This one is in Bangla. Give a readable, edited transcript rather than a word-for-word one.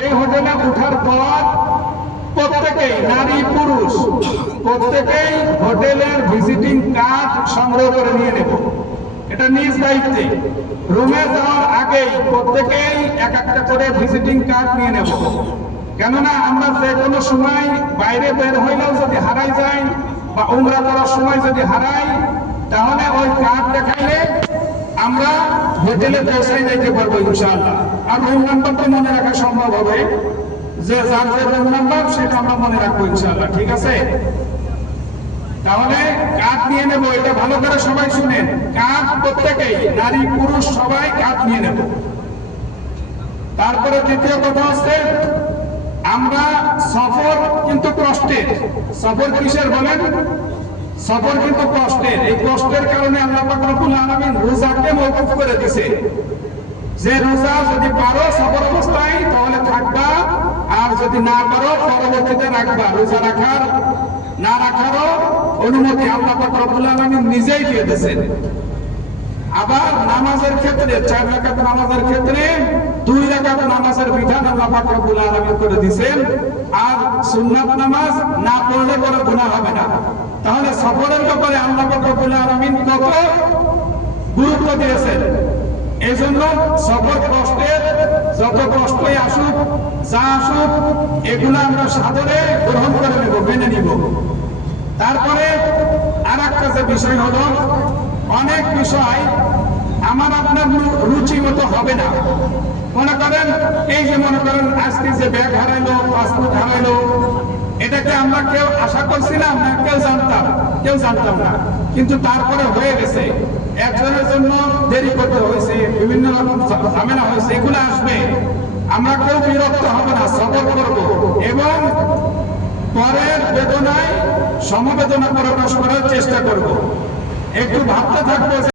সেই হোটেলে ওঠার পর প্রত্যেকেই, নারী পুরুষ প্রত্যেকেই হোটেলের ভিজিটিং কার্ড সংগ্রহ করে নিয়ে নেব। এটা নিজ দায়িত্বে। রুমে যাওয়ার আগেই প্রত্যেকেই এক একটা করে ভিজিটিং কার্ড নিয়ে নেব। কেননা আমরা যে কোনো সময় বাইরে বের হইলেও যদি হারাই যাই বা উমরা করার সময় যদি হারাই, তাহলে ওই কার্ড দেখাইলে আমরা হোটেলে পৌঁছাই যাইতে পারবো ইনশাআল্লাহ। আর রুম নাম্বার তো মনে রাখা সম্ভব হবে, যে যার যে রুম নাম্বার সেটা আমরা মনে রাখবো ইনশাআল্লাহ। ঠিক আছে? তাহলে কার্ড নিয়ে নেব। এটা ভালো করে সবাই শুনেন। কার্ড প্রত্যেকেই, নারী পুরুষ সবাই কার্ড নিয়ে নেব। তারপরে দ্বিতীয় কথা হচ্ছে, আমরা সফর কিন্তু কষ্টের। সফর কিসের বলেন? সফর কিন্তু কষ্টের। এই কষ্টের কারণে আল্লাহ পাক রব্বুল আলামিন রোজাকে মওকুফ করে দিয়েছে, যে রোজা যদি পারো সফর অবস্থায় তাহলে থাকবা, আর যদি না পারো পরবর্তীতে রাখবা। রোজা রাখার না রাখারও অনুমতি আল্লাহ পাক রব্বুল আলামিন নিজেই দিয়ে দিয়েছেন। আবার নামাজের ক্ষেত্রে 4 রাকাত নামাজের ক্ষেত্রে 2 রাকাত নামাজের বিধান আল্লাহ পাক রব্বুল আলামিন করে দিয়েছেন। আর সুন্নাত নামাজ না পড়লে কোনো গুনাহ হবে না। তাহলে সফরের ব্যাপারে আল্লাহ পাক রব্বুল আলামিন কত গুরুত্ব দিয়েছেন। এজন্য সফর কষ্টের, যত কষ্টই আসুক যা আসুক এগুলো আমরা সাদরে গ্রহণ করে নেব, মেনে নিব। তারপরে আরেকটা যে বিষয় হলো, অনেক বিষয় আমার আপনার রুচি মতো হবে না। মনে করেন, এই যে মনে করেন আজকে যে ব্যাগ হারাইলো, পাসপোর্ট হারাইলো, এটাকে আমরা কেউ আশা করছিলাম না, কেউ জানতাম না, কিন্তু তারপরে হয়ে গেছে। একজনের জন্য দেরি করতে হয়েছে, বিভিন্ন রকম ঝামেলা হয়েছে, এগুলো আসবে। আমরা কেউ বিরক্ত হব না, সবর করব এবং পরের বেদনায় সমবেদনা প্রকাশ করার চেষ্টা করব। একটু ভাবতে থাকবো।